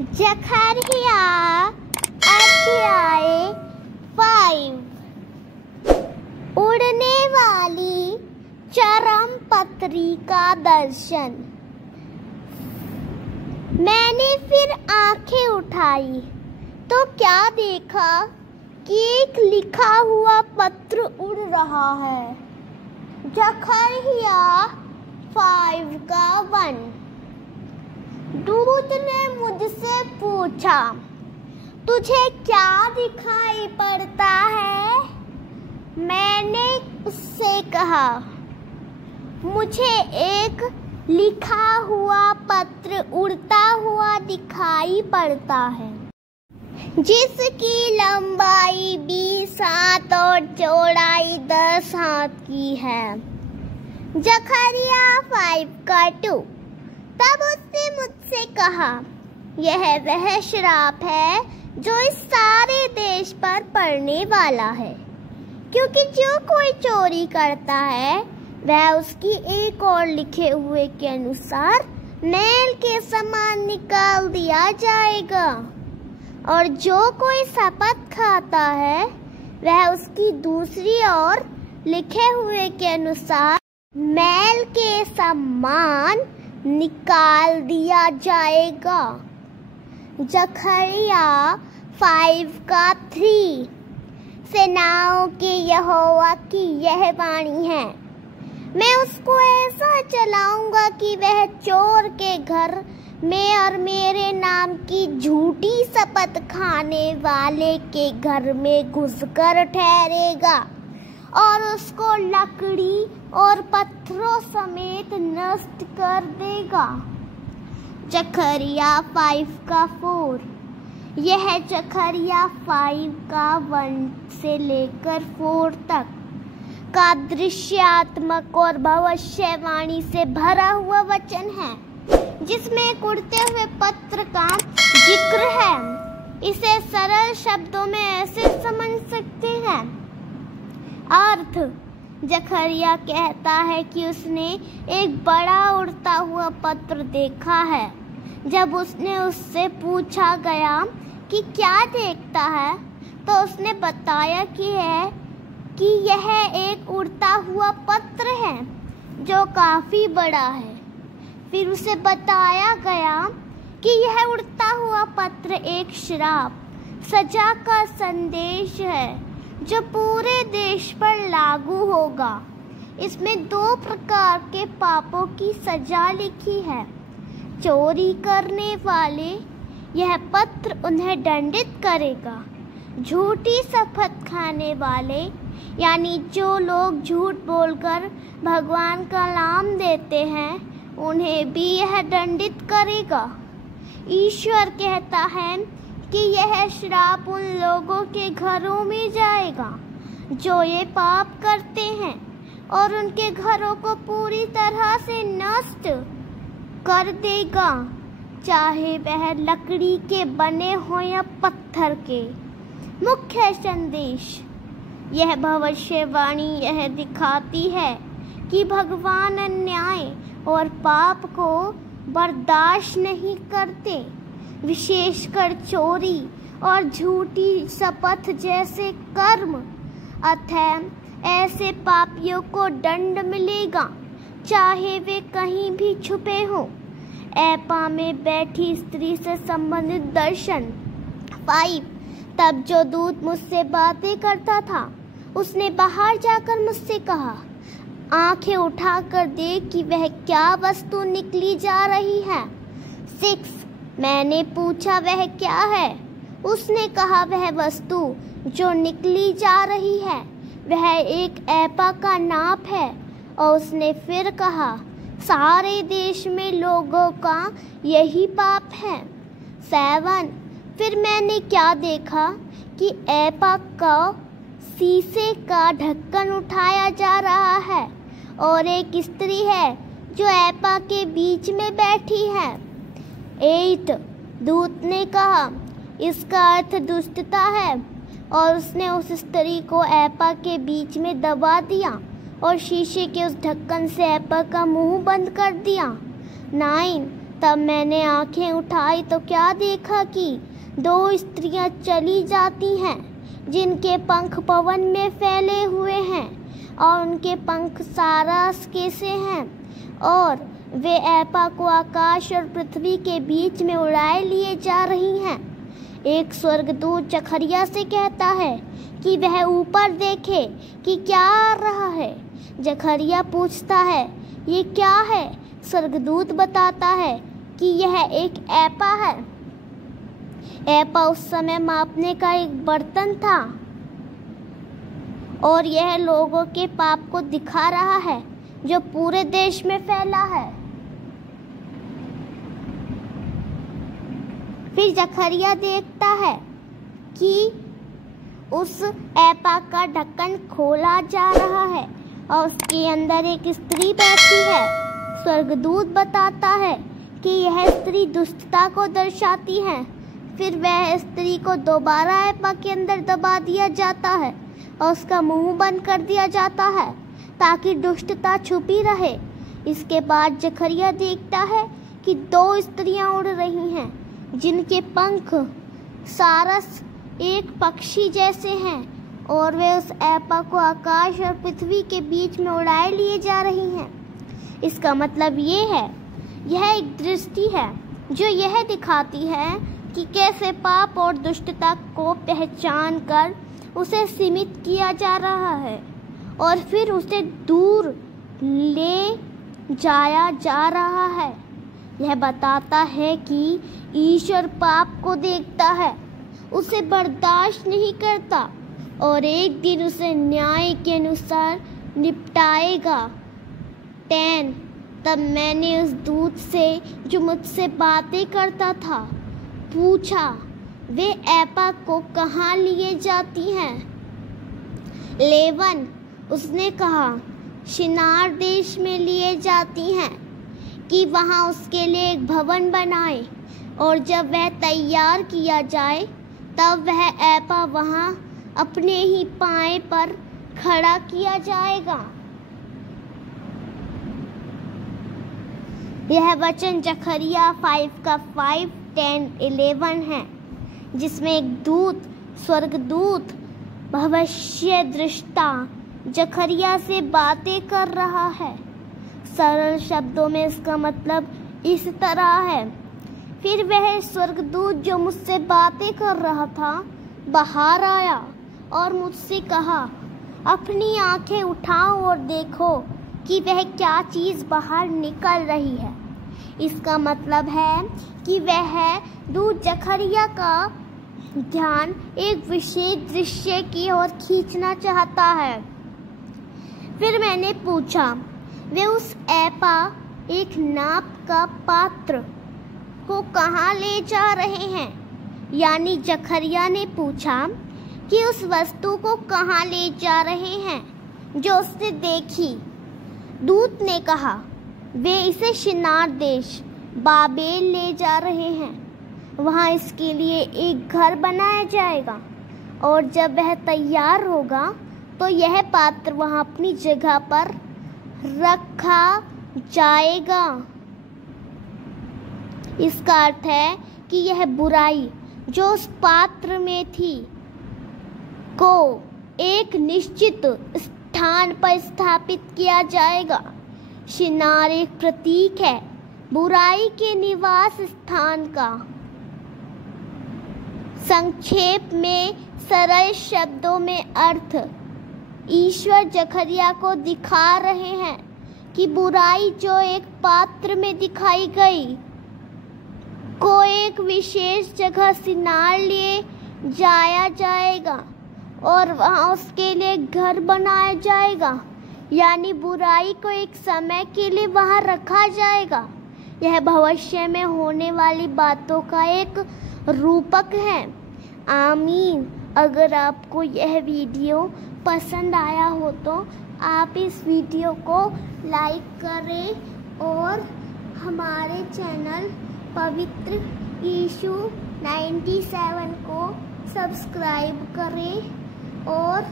जकरिया अध्याय 5। उड़ने वाली चरमपत्री का दर्शन। मैंने फिर आंखें उठाई तो क्या देखा कि एक लिखा हुआ पत्र उड़ रहा है। जकरिया 5:1। दूत ने मुझसे पूछा, तुझे क्या दिखाई पड़ता है? मैंने उससे कहा, मुझे एक लिखा हुआ पत्र उड़ता हुआ दिखाई पड़ता है, जिसकी लंबाई 20 हाथ और चौड़ाई 10 हाथ की है। जकरिया 5:2। तब उसने मुझसे कहा, यह वह श्राप है जो इस सारे देश पर पड़ने वाला है, क्योंकि जो कोई चोरी करता है वह उसकी एक और लिखे हुए के अनुसार मैल के समान निकाल दिया जाएगा, और जो कोई शपथ खाता है वह उसकी दूसरी ओर लिखे हुए के अनुसार मैल के समान निकाल दिया जाएगा। जकरिया 5:3। सेनाओं के यहोवा की यह वाणी है, मैं उसको ऐसा चलाऊंगा कि वह चोर के घर में और मेरे नाम की झूठी शपथ खाने वाले के घर में घुसकर ठहरेगा और उसको लकड़ी और पत्थरों समेत नष्ट कर देगा। जकरिया 5:4। यह जकरिया 5:1 से लेकर 4 तक का दृश्यात्मक और भविष्यवाणी से भरा हुआ वचन है, जिसमें उड़ते हुए पत्र का जिक्र है। इसे सरल शब्दों में ऐसे समझ सकते हैं। अर्थ: जकरिया कहता है कि उसने एक बड़ा उड़ता हुआ पत्र देखा है। जब उसने उससे पूछा गया कि क्या देखता है, तो उसने बताया कि यह एक उड़ता हुआ पत्र है जो काफी बड़ा है। फिर उसे बताया गया कि यह उड़ता हुआ पत्र एक श्राप, सजा का संदेश है जो पूरे देश पर लागू होगा। इसमें 2 प्रकार के पापों की सजा लिखी है। चोरी करने वाले, यह पत्र उन्हें दंडित करेगा। झूठी शपथ खाने वाले, यानी जो लोग झूठ बोलकर भगवान का नाम देते हैं, उन्हें भी यह दंडित करेगा। ईश्वर कहता है कि यह श्राप उन लोगों के घरों में जाएगा जो ये पाप करते हैं, और उनके घरों को पूरी तरह से नष्ट कर देगा, चाहे वह लकड़ी के बने हो या पत्थर के। मुख्य संदेश: यह भविष्यवाणी यह दिखाती है कि भगवान अन्याय और पाप को बर्दाश्त नहीं करते, विशेषकर चोरी और झूठी शपथ जैसे कर्म। अतः ऐसे पापियों को दंड मिलेगा, चाहे वे कहीं भी छुपे हों। एपा में बैठी स्त्री से संबंधित दर्शन। 5। तब जो दूत मुझसे बातें करता था, उसने बाहर जाकर मुझसे कहा, आंखें उठाकर देख कि वह क्या वस्तु निकली जा रही है। 6। मैंने पूछा, वह क्या है? उसने कहा, वह वस्तु जो निकली जा रही है वह एक एपा का नाप है। और उसने फिर कहा, सारे देश में लोगों का यही पाप है। 7। फिर मैंने क्या देखा कि एपा का शीशे का ढक्कन उठाया जा रहा है, और एक स्त्री है जो एपा के बीच में बैठी है। 8। दूत ने कहा, इसका अर्थ दुष्टता है, और उसने उस स्त्री को एपा के बीच में दबा दिया और शीशे के उस ढक्कन से एपा का मुंह बंद कर दिया। 9। तब मैंने आंखें उठाई तो क्या देखा कि 2 स्त्रियां चली जाती हैं, जिनके पंख पवन में फैले हुए हैं और उनके पंख सारस के से हैं, और वे ऐपा को आकाश और पृथ्वी के बीच में उड़ाए लिए जा रही हैं। एक स्वर्गदूत जखरिया से कहता है कि वह ऊपर देखे कि क्या आ रहा है। जखरिया पूछता है, ये क्या है? स्वर्गदूत बताता है कि यह एक ऐपा है। ऐपा उस समय मापने का एक बर्तन था और यह लोगों के पाप को दिखा रहा है जो पूरे देश में फैला है। फिर जखरिया देखता है कि उस ऐपा का ढक्कन खोला जा रहा है और उसके अंदर एक स्त्री बैठी है। स्वर्गदूत बताता है कि यह स्त्री दुष्टता को दर्शाती है। फिर वह स्त्री को दोबारा ऐपा के अंदर दबा दिया जाता है और उसका मुंह बंद कर दिया जाता है ताकि दुष्टता छुपी रहे। इसके बाद जखरिया देखता है कि 2 स्त्रियां उड़ रही हैं, जिनके पंख सारस एक पक्षी जैसे हैं और वे उस ऐपा को आकाश और पृथ्वी के बीच में उड़ाए लिए जा रही हैं। इसका मतलब ये है, यह एक दृष्टि है जो यह दिखाती है कि कैसे पाप और दुष्टता को पहचान कर उसे सीमित किया जा रहा है और फिर उसे दूर ले जाया जा रहा है। यह बताता है कि ईश्वर पाप को देखता है, उसे बर्दाश्त नहीं करता और एक दिन उसे न्याय के अनुसार निपटाएगा। 10 तब मैंने उस दूत से जो मुझसे बातें करता था पूछा, वे ऐपा को कहाँ लिए जाती हैं? 11 उसने कहा, शिनार देश में लिए जाती हैं कि वहाँ उसके लिए एक भवन बनाए और जब वह तैयार किया जाए तब वह ऐपा वहाँ अपने ही पाए पर खड़ा किया जाएगा। यह वचन जखरिया 5 का 5, 10, 11 है, जिसमें एक दूत स्वर्गदूत भविष्य दृष्टा जखरिया से बातें कर रहा है। सरल शब्दों में इसका मतलब इस तरह है, फिर वह स्वर्गदूत जो मुझसे बातें कर रहा था बाहर आया और मुझसे कहा, अपनी आंखें उठाओ और देखो कि वह क्या चीज़ बाहर निकल रही है। इसका मतलब है कि वह दूत जखरिया का ध्यान एक विशेष दृश्य की ओर खींचना चाहता है। फिर मैंने पूछा, वे उस ऐपा एक नाप का पात्र को कहाँ ले जा रहे हैं? यानी जखरिया ने पूछा कि उस वस्तु को कहाँ ले जा रहे हैं जो उसने देखी। दूत ने कहा, वे इसे शिनार देश बाबेल ले जा रहे हैं। वहाँ इसके लिए एक घर बनाया जाएगा और जब वह तैयार होगा तो यह पात्र वहाँ अपनी जगह पर रखा जाएगा। इसका अर्थ है कि यह बुराई जो उस पात्र में थी को एक निश्चित स्थान पर स्थापित किया जाएगा। शिनार एक प्रतीक है बुराई के निवास स्थान का। संक्षेप में सरल शब्दों में अर्थ, ईश्वर जखरिया को दिखा रहे हैं कि बुराई जो एक पात्र में दिखाई गई को एक विशेष जगह शिनार लिए जाया जाएगा और वहाँ उसके लिए घर बनाया जाएगा। यानी बुराई को एक समय के लिए वहाँ रखा जाएगा। यह भविष्य में होने वाली बातों का एक रूपक है। आमीन। अगर आपको यह वीडियो पसंद आया हो तो आप इस वीडियो को लाइक करें और हमारे चैनल पवित्र यीशु 97 को सब्सक्राइब करें और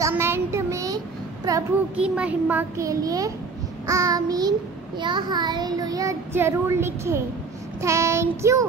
कमेंट में प्रभु की महिमा के लिए आमीन या हालेलुया जरूर लिखें। Thank you.